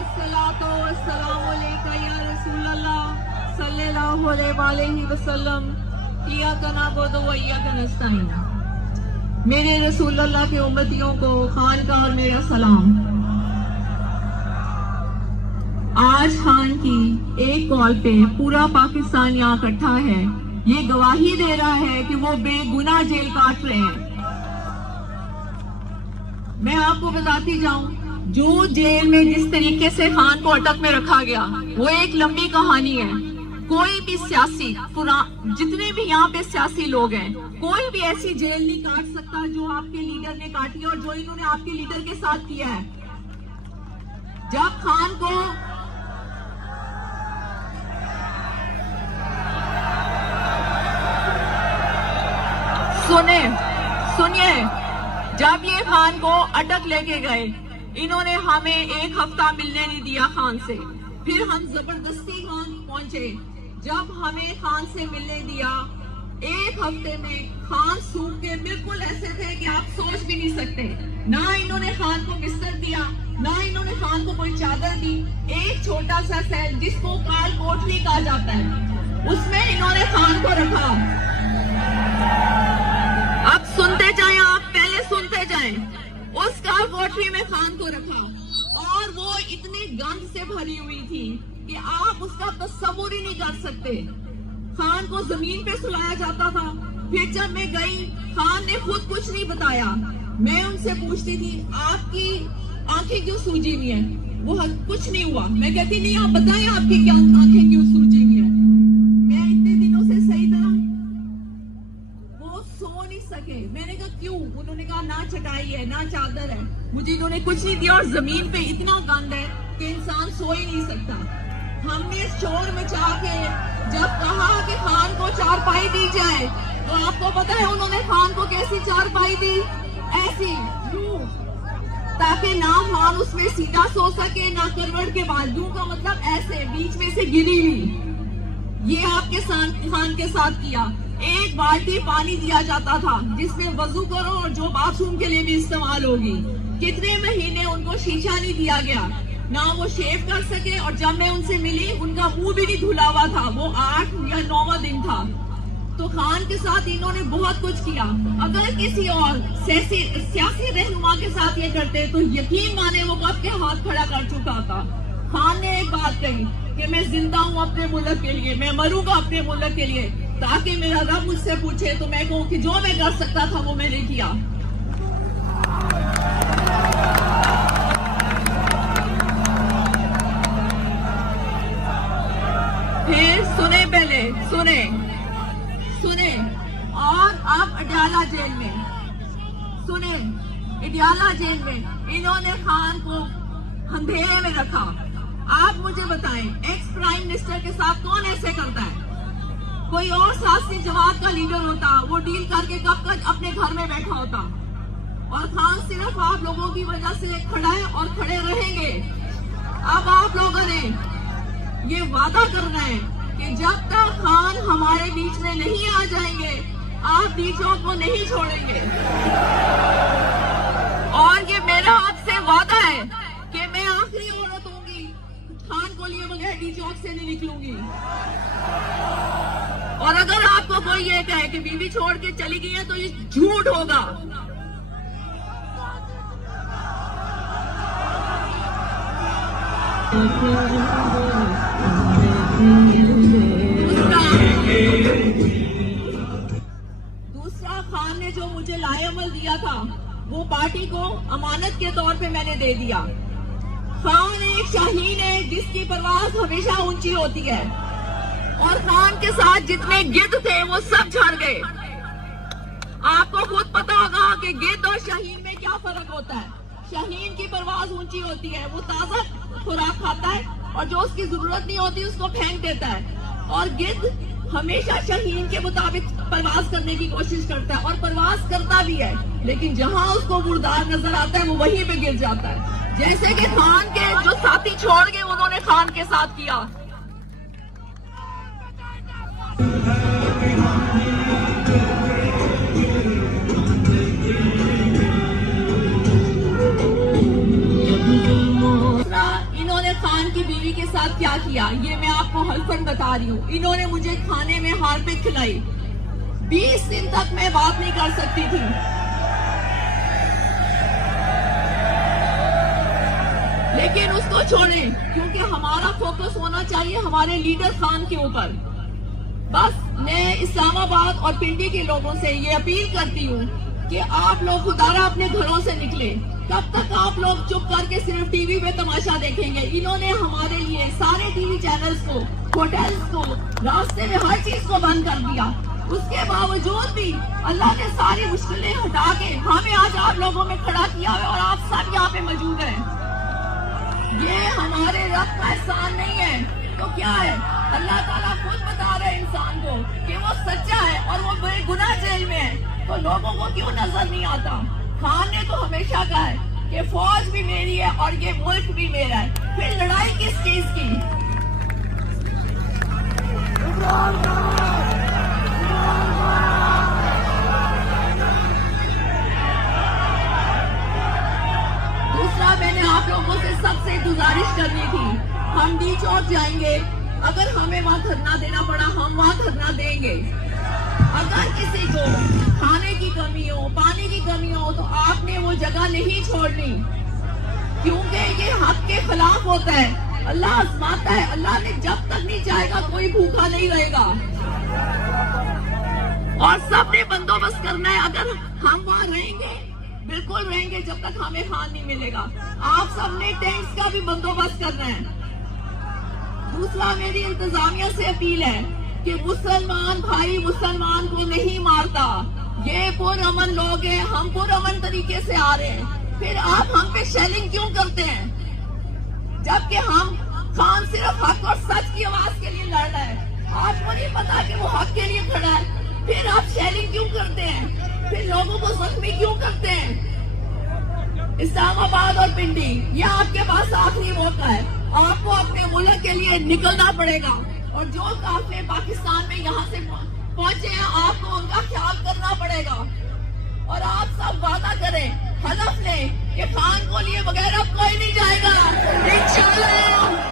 अस्सलातु वस्सलामु अलैका या रसूल अल्लाह सल्लल्लाहु अलैहि वसल्लम इय्याका नअबुदु व इय्याका नस्तईन। मेरे रसूल अल्लाह के उम्मतियों को खान का और मेरा सलाम। आज खान की एक कॉल पे पूरा पाकिस्तान यहाँ इकट्ठा है, ये गवाही दे रहा है कि वो बेगुनाह जेल काट रहे हैं। मैं आपको बताती जाऊं, जो जेल में जिस तरीके से खान को अटक में रखा गया वो एक लंबी कहानी है। कोई भी सियासी, जितने भी यहाँ पे सियासी लोग हैं, कोई भी ऐसी जेल नहीं काट सकता जो आपके लीडर ने काटी और जो इन्होंने आपके लीडर के साथ किया है। जब खान को सुनिए, जब ये खान को अटक लेके गए, इन्होंने हमें एक हफ्ता मिलने नहीं दिया खान से। फिर हम जबरदस्ती खान पहुंचे। जब हमें खान से मिलने दिया, एक हफ्ते में खान सूख के बिल्कुल ऐसे थे कि आप सोच भी नहीं सकते। ना इन्होंने खान को बिस्तर दिया, ना इन्होंने खान को कोई चादर दी। एक छोटा सा सेल जिसको काल कोठरी कहा जाता है, उसमें इन्होंने खान को रखा। अब सुनते जाएं, आप पहले सुनते जाएं। उस काल कोठरी में खान को रखा और वो इतनी गंद से भरी हुई थी कि आप उसका तस्वुर ही नहीं कर सकते। खान को जमीन पे सुलाया जाता था। फिर जब मैं गई, खान ने खुद कुछ नहीं बताया। मैं उनसे पूछती थी, आपकी आंखें क्यों सूजी हुई हैं? वो कुछ नहीं हुआ। मैं कहती, नहीं आप बताएं आपकी क्या आंखें क्यों सूजी हुई हैं? मैं इतने दिनों से सही तरह वो सो नहीं सके। मैंने कहा क्यों? उन्होंने कहा ना चटाई है ना चादर है। मुझे इन्होंने कुछ नहीं दिया और जमीन पे इतना गंद है कि इंसान सो ही नहीं सकता। हमने शोर मचा के जब कहा कि खान को चारपाई दी जाए, तो आपको पता है उन्होंने खान को कैसी चारपाई दी? ऐसी, ताकि ना खान उसमें सीधा सो सके ना करवट के बाद। यूं का मतलब ऐसे बीच में से गिरी हुई। ये आपके खान के साथ किया। एक बाल्टी पानी दिया जाता था जिसमें वजू करो और जो बाथरूम के लिए भी इस्तेमाल होगी। कितने महीने उनको शीशा नहीं दिया गया, ना वो शेव कर सके। और जब मैं उनसे मिली, उनका मुंह भी नहीं धुला हुआ था। वो 8 या 9वां दिन था। तो खान के साथ इन्होंने बहुत कुछ किया। अगर किसी और सियासी रहनुमा के साथ ये करते तो यकीन माने वो कब के हाथ खड़ा कर चुका था। खान ने एक बात कही कि मैं जिंदा हूँ अपने मुल्क के लिए, मैं मरूंगा अपने मुल्क के लिए, ताकि मेरा रब मुझसे पूछे तो मैं कहूँ कि जो मैं कर सकता था वो मैंने किया। फिर सुने और अब अडयाला जेल में इन्होंने खान को अंधेरे में रखा। आप मुझे बताएं, एक्स प्राइम मिनिस्टर के साथ कौन ऐसे करता है? कोई और सियासी जमात का लीडर होता, वो डील करके कब तक अपने घर में बैठा होता। और खान सिर्फ आप लोगों की वजह से खड़ा है और खड़े रहेंगे। अब आप लोगों ने ये वादा करना है कि जब तक खान हमारे बीच में नहीं आ जाएंगे, आप डीचों को नहीं छोड़ेंगे। और ये मेरा आपसे वादा है कि मैं आखिरी औरत होंगी खान को लिए बगैर डी चौक से नहीं निकलूंगी। और अगर आपको कोई ये कहे कि बीवी छोड़ के चली गई है तो ये झूठ होगा। दूसरा, खान ने जो मुझे लाएअमल दिया था वो पार्टी को अमानत के तौर पे मैंने दे दिया। खान एक शाहीन है जिसकी परवाज हमेशा ऊंची होती है। और खान के साथ जितने गिद्ध थे वो सब झड़ गए। आपको खुद पता होगा कि गिद्ध और शाहीन में क्या फर्क होता है। शाहीन की परवाज ऊंची होती है, वो ताजा खुराक खाता है और जो उसकी जरूरत नहीं होती उसको फेंक देता है। और गिद्ध हमेशा शाहीन के मुताबिक परवाज करने की कोशिश करता है और परवाज करता भी है, लेकिन जहां उसको मुर्दार नजर आता है वो वहीं पे गिर जाता है। जैसे कि खान के जो साथी छोड़ गए उन्होंने खान के साथ किया। کیا. یہ میں آپ کو حلفاً بتا رہی ہوں. انہوں نے مجھے کھانے میں ہارپک کھلائی. 20 دن تک میں بات نہیں کر سکتی تھی. لیکن اس کو چھوڑیں, کیونکہ ہمارا فوکس ہونا چاہیے ہمارے لیڈر خان کے اوپر. بس میں اسلام آباد اور پنڈی کے لوگوں سے یہ اپیل کرتی ہوں کہ آپ لوگ خدارا اپنے گھروں سے نکلیں. کب تک آپ لوگ چپ کر کے صرف ٹی وی پہ تماشا دیکھیں گے؟ انہوں نے ہمارے لیے سارے ٹی وی چینلز کو, ہوٹلز کو, راستے میں ہر چیز کو بند کر دیا. اس کے باوجود بھی اللہ نے ساری مشکلیں ہٹا کے ہمیں آج آپ لوگوں میں کھڑا کیا ہے, اور آپ سب یہاں پہ موجود ہیں. یہ ہمارے رب کا احسان نہیں ہے تو کیا ہے؟ اللہ تعالیٰ خود بتا رہے انسان کو کہ وہ سچا ہے اور وہ بے گناہ جیل میں ہے, تو لوگوں کو کیوں نظر نہیں آتا؟ خان نے تو ہمیشہ کہا ہے کہ فوج بھی میری ہے اور یہ ملک بھی میرا ہے. پھر لڑائی کس چیز کی؟ دوسرا, میں نے آپ لوگوں سے سب سے گزارش کرنی تھی, ہم ڈی چوک جائیں گے. اگر ہمیں وہاں دھرنا دینا پڑا ہم وہاں دھرنا دیں گے. اگر کسی کو کھانے کی کمی ہو, پانی کی کمی ہو, تو آپ نے وہ جگہ نہیں چھوڑنی, کیونکہ یہ حق کے خلاف ہوتا ہے. اللہ آزماتا ہے. اللہ نے جب تک نہیں چاہے گا کوئی بھوکا نہیں رہے گا, اور سب نے بندوبست کرنا ہے. اگر ہم وہاں رہیں گے, بالکل رہیں گے جب تک ہمیں خان نہیں ملے گا. آپ سب نے ٹینٹس کا بھی بندوبست کرنا ہے. دوسرا, میری انتظامیہ سے اپیل ہے کہ مسلمان بھائی مسلمان کو نہیں مارتا. یہ پرامن لوگ ہیں, ہم پرامن طریقے سے آ رہے ہیں. پھر آپ ہم پہ شیلنگ کیوں کرتے ہیں جبکہ ہم خان صرف حق اور سچ کی آواز کے لیے لڑ رہا ہے؟ آپ کو نہیں پتا کہ وہ حق کے لیے کھڑا ہے؟ پھر آپ شیلنگ کیوں کرتے ہیں؟ پھر لوگوں کو زخمی کیوں کرتے ہیں؟ اسلام آباد اور پنڈی, یہ آپ کے پاس آخری موقع ہے. آپ کو اپنے ملک کے لیے نکلنا پڑے گا, اور جو قافلے پاکستان میں یہاں سے پہنچے ہیں آپ کو ان کا خیال کرنا پڑے گا. اور آپ سب وعدہ کریں, حلف لیں کہ خان کو لیے بغیر اب کوئی نہیں جائے گا. انشاءاللہ.